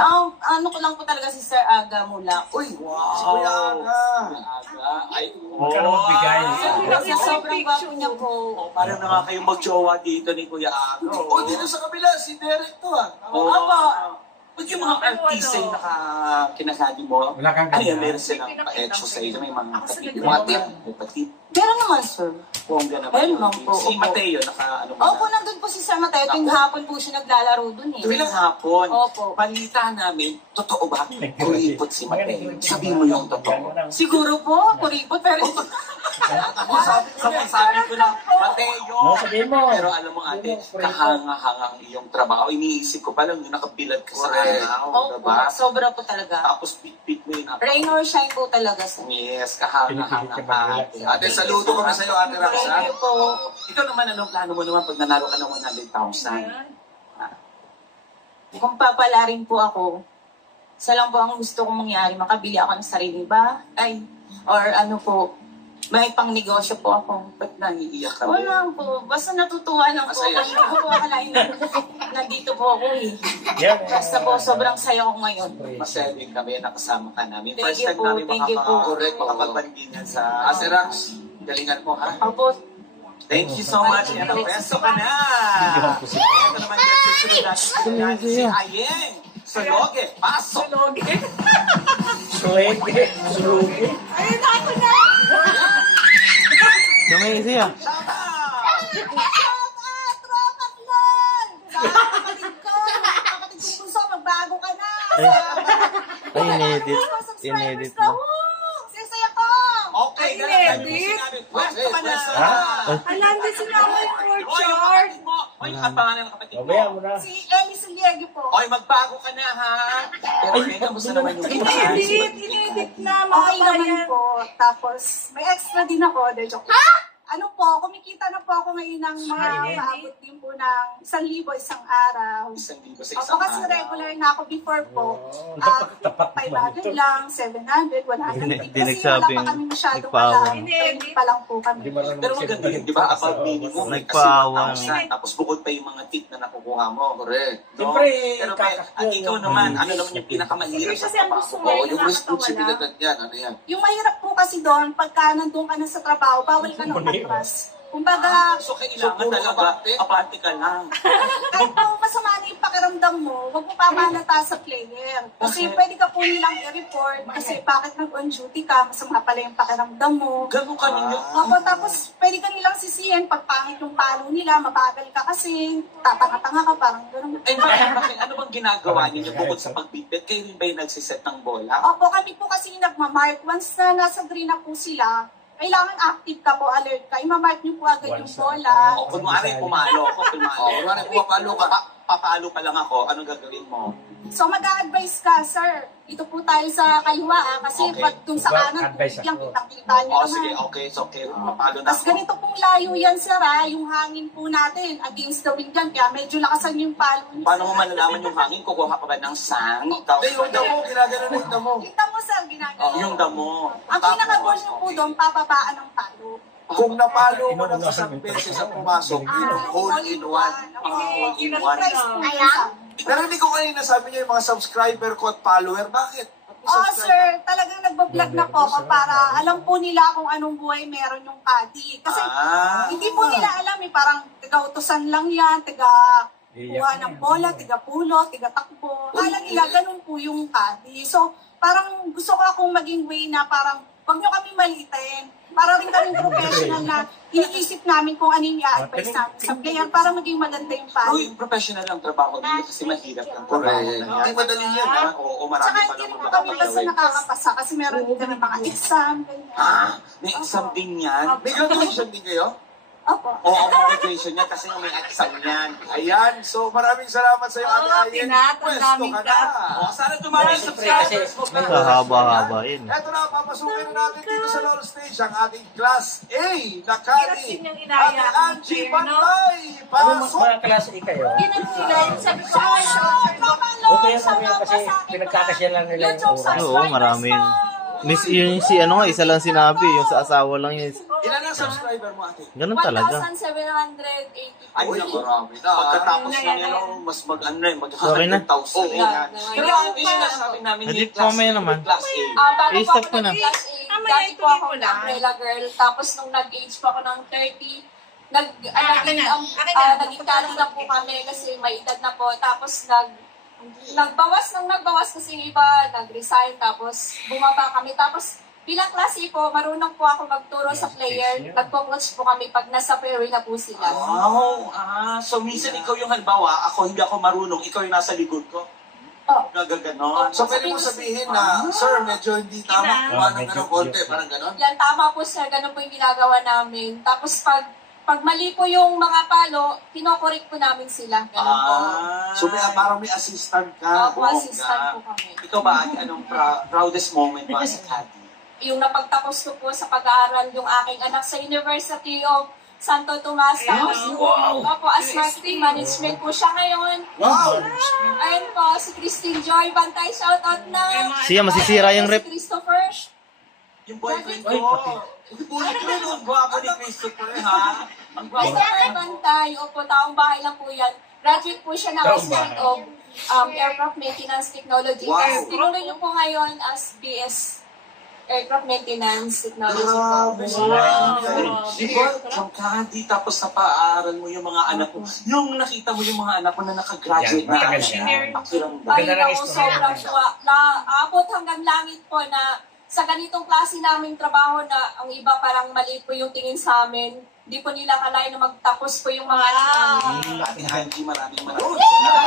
Ano ko lang po talaga si Sir Aga mula. Uy, wow! Si Kuya Aga. Ay, Huwag ka na magbigay. Sa sobrang gwapo niya po. parang naman kayong mag-jowa dito ni Kuya Aga. Oh, dito sa kabila, si Derek to ah. Opo. Pag yung mga artista yung kinasali mo, Wala kang ano yan, ganyan. meron silang pa-etcho sa iyo, may mga patid. Mga tip. May patid. Pero naman, sir. Bongga na ba? Meron lang po. Si Mateo, ano mo Opo, nandun po si Sir Mateo. Tuwing hapon po siya naglalaro dun eh. Tuwing hapon, Opo. balita namin, totoo ba? Kuripot si Mateo. Sabi mo yung totoo. Siguro po, kuripot, pero Sabi ko lang, Mateo. No, sabihin mo. Pero alam mo ate, kahanga-hanga ang iyong trabaho. Iniisip ko pa lang yung nakabilad ka sa araw, opo, diba? sobra po talaga. Tapos pit-pit mo yun. Rain or shine po talaga, sir. Yes, kahanga-hanga ka. Ate, saludo kami sa'yo, Ate Raxa. Thank you po. Ikaw naman, anong plano mo naman pag nanalo ka ng 100,000? Kung papalarin po ako, isa lang po ang gusto kong mangyari, makabili ako ng sarili ba? Or ano po, may pang negosyo po ako. Ba't naiiyak ka? Wala po, basta natutuwa lang po. Masaya. Hindi ko po akalain na nandito po ako eh. Yan. Basta po, sobrang saya ko ngayon. Masaya din kami, nakasama ka namin. Thank First you time po, namin thank you po. correct, makapagpandingan sa Ate Rax. galingan mo, ha? Opo, Thank you so much. Yan, pwesto ka na. Ito naman din, susunod natin si Ayeng. Suloge, pasok. Suwede. Surugi. ayun ako na! Gamay siya. Kapatid kong bunso, magbago ka na! Ay, inedit. Inedit mo. Sisaya ko! Okay, ganun tayo sinabi. Pwesto ka na. Ha? Alandi sinama yung Oy, word yung kapatid mo. Oy, ang pangalan ng kapatid mo. Mamaya mo na. Si Ellie Suliegi po. Oy, magbago ka na, ha? Pero ay, kamusta naman yung Inedit na, mga naman po. Tapos, may extra din ako. De joke. Ano po, kumikita na po ako ngayon ng mga maabot din po ng 1,000 isang araw. 1,000 sa Opo, isang kasi araw. regular na ako before po. Tapat naman 500 ito. lang, 700, 150. Di Kasi wala nagsabing pa kami masyadong nagpaawan. alam. Training pa lang po kami. Hindi marunong Pero maganda yun, di ba? Above minimum. May Nagpaawan. kasi 1,000, tapos bukod pa yung mga tip na nakukuha mo. Correct. No? Siyempre, Pero kakatlo. ikaw naman, ano naman yung pinakamahirap sa Kasi ang trabaho? gusto mo, Oo, yung responsibilidad niyan, ano yan? Yung mahirap po kasi doon, pagka nandun ka na sa trabaho, bawal ka ng matras. Kumbaga, So, kailangan talaga, aparte ka lang. kahit po masama na yung pakiramdam mo, huwag mo pamalata sa player. Kasi pwede ka po nilang i-report kasi bakit nag-on duty ka, masama pala yung pakiramdam mo. Ganun ka ninyo. Opo, tapos pwede ka nilang sisihin pag pangit yung palo nila, mabagal ka kasi, tatanga-tanga ka, parang gano'n. Eh, bakit? Ano bang ginagawa ninyo bukod sa pagbibit? Kayo rin ba yung nagsiset ng bola? Opo, kami po kasi yung nagmamark. Once na nasa green na po sila, kailangan active ka po, alert ka. Imamark niyo po agad yung bola. O, kunwari, pumalo ako. Oo, kunwari pumapalo ka. Papalo pa lang ako. Anong gagawin mo? So mag-a-advise ka, sir. Dito po tayo sa kaliwa, kasi Okay. pag dun sa kanan, Advice biglang ako. kitang-kita niyo O, naman. sige, okay. So, okay. Papalo na Tapos ako. ganito pong layo yan, sir, yung hangin po natin against the wind yan, kaya medyo lakasan yung palo niyo. Paano mo sir. malalaman yung hangin? Kukuha ka ba ng sand? Hindi, yung damo, ginagano na yung damo. Kita mo, sir, ginagawa. Yung damo. Ang pinaka-goal niyo po doon, papabaan ng palo. Kung napalo mo ng isang beses ang pumasok, yun ang hole in one. Hole in one. Price po yun. Pero hindi ko kanina sabi niyo yung mga subscriber ko at follower. Bakit? Oo, sir. Talagang nagbablog na po ako para alam po nila kung anong buhay meron yung kadi. Kasi hindi po nila alam eh. Parang taga-utosan lang yan, taga-kuha ng bola, taga-pulo, taga-takbo. Kala nila ganun po yung kadi. So, parang gusto ko akong maging way na parang huwag nyo kami malitain. Para rin kaming professional na iniisip namin kung ano yung i-advise namin sa player para maging maganda yung Pero kadi. yung professional lang trabaho dito kasi mahirap ang trabaho Correct. na Hindi yan. madali yan, ha? Oo, marami Tsaka pa hindi lang rin po kami basta magpapagawin. nakakapasa kasi meron din kami mga exam, ganyan. Ha? May exam din yan? May graduation din kayo? Opo. Oo, may graduation niya kasi may exam yan. Ayan, so maraming salamat sa iyo, Ate Ayen. Pwesto ka na. O, sana tumama yung subscribers mo pa. Kahaba-haba yun. Eto na, papasukin na natin dito sa Lord Stage ang ating Class A na kani. Ate Angie Pantay, Ano mas pasok! mga klase kayo? Sabi ko, Okay, sabi ko kasi pinagkakasya lang nila yung oras. Oo, marami yun. Miss, yun si ano nga, isa lang sinabi, yung sa asawa lang yun. Ilan ang subscriber mo, ate? Ganun talaga. 1,780. Ay, Uy, naku. marami na. Pagkatapos na yan, mas mag Sorry na. 100,000 na yan. Pero ang sinasabi namin ni Edit Class mamaya A, naman. Class A. Bago po I-stop ako ko na. nag-class A, dati po ako umbrella girl. Tapos nung nag-age po ako ng 30, naging kali na po kami kasi may edad na po. Tapos nagbawas kasi yung iba, nag-resign, tapos bumaba kami. Tapos bilang klase po, marunong po ako magturo sa player. Nagpo-coach po kami pag nasa fairway na po sila. Wow! So minsan ikaw yung halimbawa, ako hindi ako marunong, ikaw yung nasa likod ko. Oh. Nagaganon. So, pwede mo sabihin na, sir, medyo hindi tama. Kuha ng medyo- konti, parang ganon. Yan, tama po sir, ganun po yung ginagawa namin. Tapos pag mali po yung mga palo, kinokorek po namin sila. Ganun po. So, parang may assistant ka. Opo, assistant po kami. Ikaw ba, ate, anong proudest moment mo as a caddy? Yung napagtapos ko po sa pag-aaral yung aking anak sa University of Santo Tomas. Tapos opo, as marketing management po siya ngayon. Wow! Ayun po, si Christine Joy Bantay, shoutout na. Siya, masisira yung rep. Si Christopher. Yung boyfriend ko. Yung boyfriend, ang gwapo ni Christopher, ha? Ang gwapo. Christopher Bantay, opo, taong bahay lang po yan. Graduate po siya ng Master of Aircraft Maintenance Technology. Wow. Tapos tinuloy niyo po ngayon as BS Aircraft Maintenance Technology po. Diba, yung caddy, tapos napaaral mo yung mga anak mo. Yung nakita mo yung mga anak mo na nakagraduate Yan, na. matagal siya. Pakiramdam. Ay, Maganda lang naku, istorya sobrang naman. tuwa. Naabot hanggang langit po na sa ganitong klase naming trabaho na ang iba parang mali po yung tingin sa amin. Hindi po nila kalaya na magtapos po yung mga anak namin. Ate Angie, maraming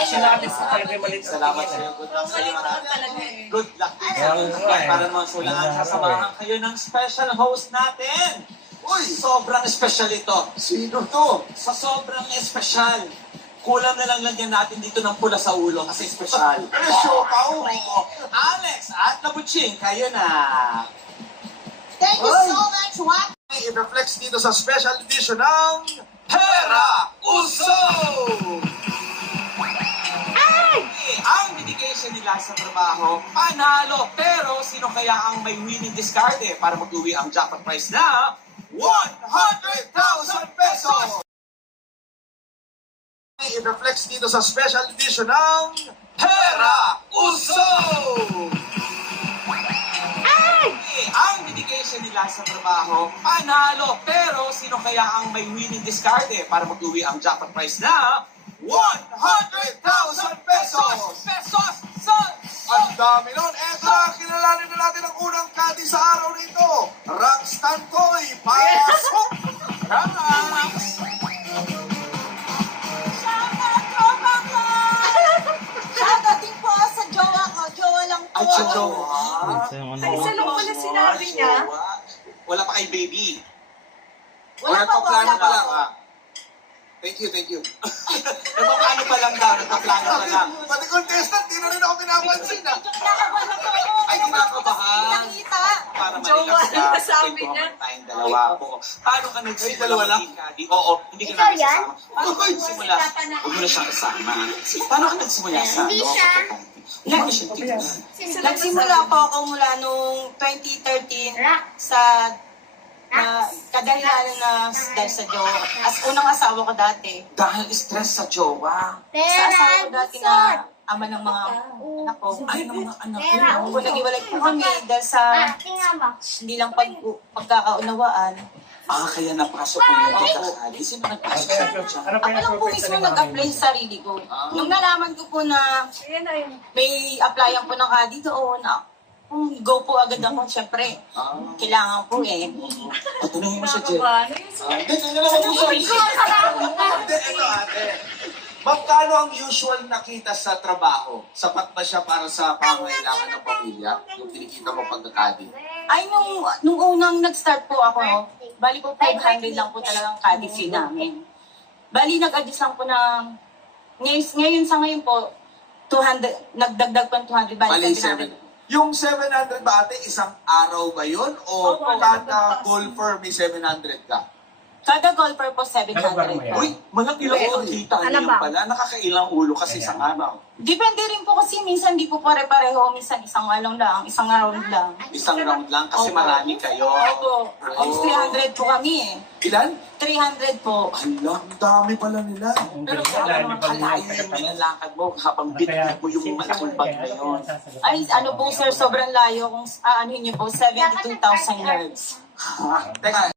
Sinabi sa talaga maliit sa Salamat tingin, sa'yo. eh. Good luck sa'yo. talaga eh. Good luck din Yeah, sa'yo. right. Para naman sulaan, sasamahan kayo ng special host natin. Uy, sobrang special ito. Sino to? Sa sobrang special. Kulang na lang lagyan natin dito ng pula sa ulo kasi special. Presyo pa, oh. Alex at Labuching, kayo na. Thank you Ay. so much, What? I-reflex dito sa special edition ng Pera Uso! Ang dedication nila sa trabaho, panalo. Pero sino kaya ang may winning discarte para mag-uwi ang jackpot prize na 100,000 pesos! I-reflex dito sa special edition ng Pera Uso! ang dedication nila sa trabaho, panalo. Pero sino kaya ang may winning discarte para mag-uwi ang jackpot prize na 100,000 pesos! Pesos! Son! Ang dami nun. Eto na, kilalanin na natin ang unang caddy sa araw nito. Rank Stankoy, pasok! Rams! Shoutout, tropa ko! Shoutout din po sa jowa ko. Jowa lang po. Ay, sa jowa. Ay, sa lang pala sinabi niya. Wala pa kay baby. Wala pa po, nagpaplano wala pa pa lang, po. ha? Thank you, thank you. Nagpaplano pa lang daw, nagpaplano pa lang. Pati contestant, di na rin ako pinapansin, ha? Medyo kinakabahan ako. Ay, kinakabahan. Nakita. Para Jowa malikas lang ka, sabi ito niya. ang tayong dalawa po. Paano ka nagsimula? Ay, dalawa lang? maging caddy? Oo, hindi ka namin sasama. Paano ka nagsimula? Huwag mo na siyang kasama. Paano ka nagsimula sa Hindi siya. Hindi mo siya tignan. Nagsimula po ako mula nung 2013 sa kadahilanan na dahil sa jowa. As unang asawa ko dati. Dahil stress sa jowa. Sa asawa ko dati na ama ng mga anak ko. Ay, ng mga anak Pera, mo. Kung nag-iwalay po kami dahil sa Tingnan mo. hindi lang pagkakaunawaan. Kaya napasok ko yung pagkakali. Sino nagpasok sa Ano jowa? Ako lang po mismo nag-apply sa sarili ko. Nung nalaman ko po na may applyan po ng kadi doon, go po agad ako, syempre. Kailangan po eh. Patunay mo siya, Jen. Hindi, hindi na lang ako. Hindi, ito ate. Magkano ang usual nakita sa trabaho? Sapat ba siya para sa pangangailangan ng pamilya? Yung kinikita mo pagkakadi? Ay, nung unang nag-start po ako, bali po 500 lang po talagang kadi fee namin. Bali, nag-adjust lang po ng, ngayon sa ngayon po, 200, nagdagdag po ng 200, bali Mali, 700. 7. Yung 700 ba ate, isang araw ba yun? O kada full firm may 700 ka? Kada golfer po 700 po. Uy, malaki lang ang kita niyo pala. Nakakailang ulo kasi sa araw. Depende rin po kasi minsan di po pare-pareho, minsan isang round lang, isang round lang. Isang round lang kasi Opo. marami kayo. Opo. Almost 300 po kami eh. Ilan? 300 po. Hala, ang dami pala nila. Pero ano naman kalayo yung nilalakad mo habang bitbit mo yung malaking bag na yun. Ay, ano po sir, sobrang layo kung aanhin niyo po, 72,000 yards. Teka,